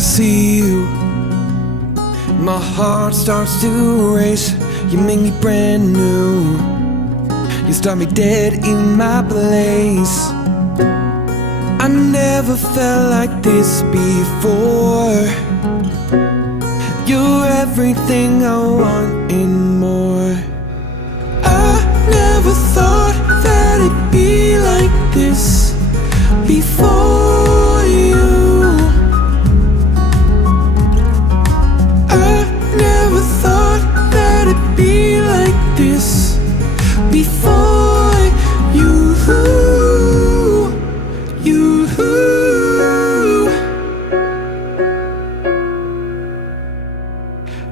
see you, my heart starts to race. You make me brand new, you stop me dead in my place. I never felt like this before. You're everything I want and more. I never thought that it'd be like this before you. I never thought that it'd be like this before you.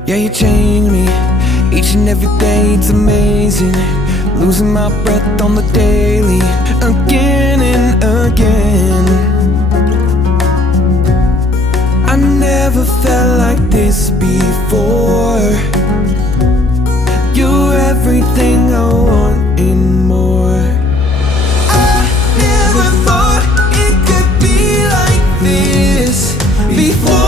Yeah, you change me each and every day, it's amazing. Losing my breath on the daily, again and again. I never felt like this before. You're everything I want and more. I never thought it could be like this before.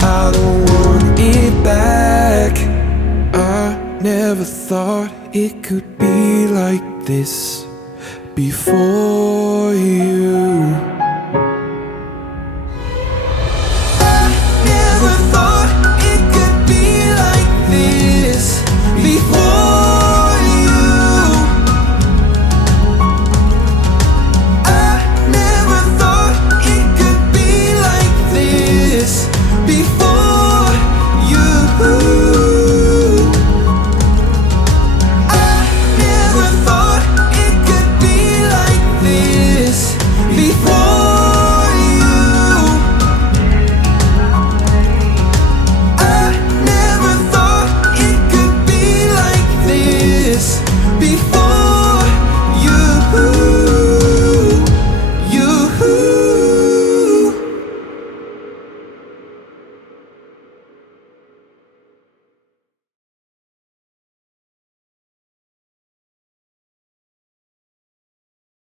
I don't want it back. I never thought it could be like this before you.